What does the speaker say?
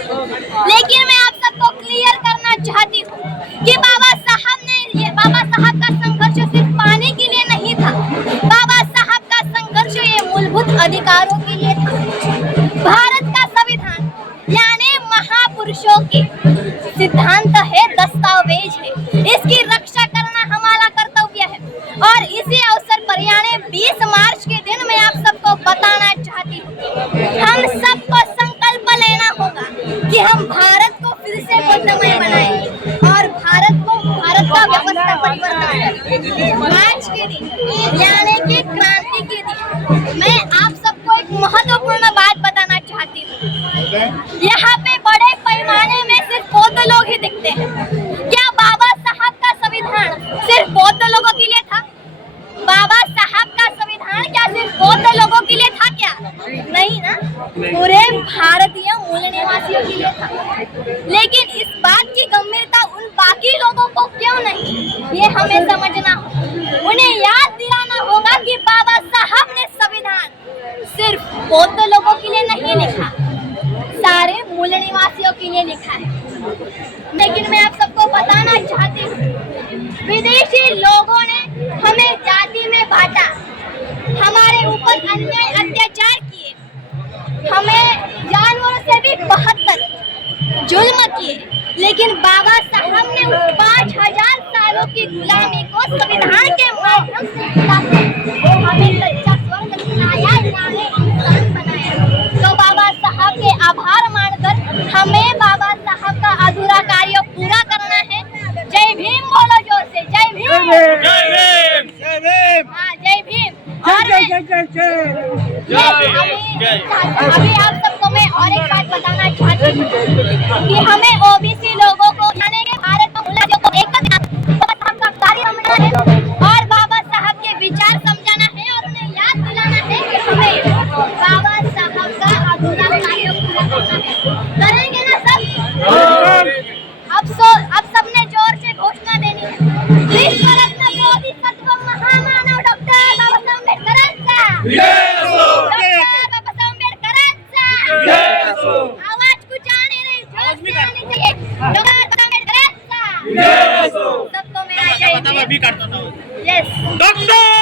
लेकिन मैं आप सबको क्लियर करना चाहती हूँ कि बाबा साहब का संघर्ष सिर्फ पानी के लिए नहीं था। बाबा साहब का संघर्ष ये मूलभूत अधिकारों के लिए था। भारत का संविधान यानी महापुरुषों के सिद्धांत है, दस्तावेज है। इसकी रक्षा करना हमारा कर्तव्य है। और इसी अवसर पर यानी 20 मार्च के दिन मैं आप सबको बताना चाहती हूँ, हम सबको संकल्प लेना होगा कि हम भारत को फिर से बौद्धमय बनाएंगे और भारत का व्यवस्था परिवर्तन करेंगे। आज के दिन यानी कि क्रांति के दिन मैं आप सबको एक महत्वपूर्ण बात बताना चाहती हूँ। यहाँ पे बड़े पैमाने में सिर्फ बौद्ध लोग ही दिखते हैं। क्या बाबा साहब का संविधान सिर्फ बौद्ध लोगों के लिए था? बाबा साहब का संविधान क्या सिर्फ बौद्ध लोगों के लिए था क्या? नहीं ना, पूरे भारतीय मूल निवासियों के लिए था। लेकिन इस बात की गंभीरता उन बाकी लोगों को क्यों नहीं, ये हमें समझना होगा। उन्हें याद दिलाना होगा कि बाबा साहब ने संविधान सिर्फ बौद्ध लोगों के लिए नहीं लिखा, सारे मूल निवासियों के लिए लिखा है। लेकिन मैं आप सबको बताना चाहती हूँ, विदेशी लोगों ने हमें जाति में बांटा, हमारे ऊपर अन्याय अत्याचार किए, हमें जानवरों से भी 72 जुल्म किए। लेकिन बाबा साहब ने उस 5000 सालों की गुलामी को संविधान के माध्यम से हमें सच्चा स्वर्ग दिलाया, यानी इंसान बनाया। तो बाबा साहब के आभार मानकर हमें बाबा साहब का अधूरा कार्य पूरा करना है। जय भीम बोलो जोर से, जय भीम, जय भीम, जय भीम। हाँ, जय भीम। अभी आप सबको मैं और एक बात बताना चाहती हूँ कि हमें ओबीसी लोगों को यानी कि भारत को एक कार्य समझना है और बाबा साहब के विचार समझाना है और उन्हें याद दिलाना है कि हमें बाबा साहब का अधूरा कार्य पूरा करना है। करेंगे ना सब? अब सबने जोर से घोषणा देनी है। विश्वरत्न बोधिसत्व महामानव डॉक्टर बाबासाहेब आंबेडकरांचा, डॉक्टर बाबासाहेब आंबेडकरांचा आवाज कुछ आने नहीं, जोर से आनी चाहिए। डॉक्टर आंबेडकरांचा सबको मेरा जय भीम। Yes, doctor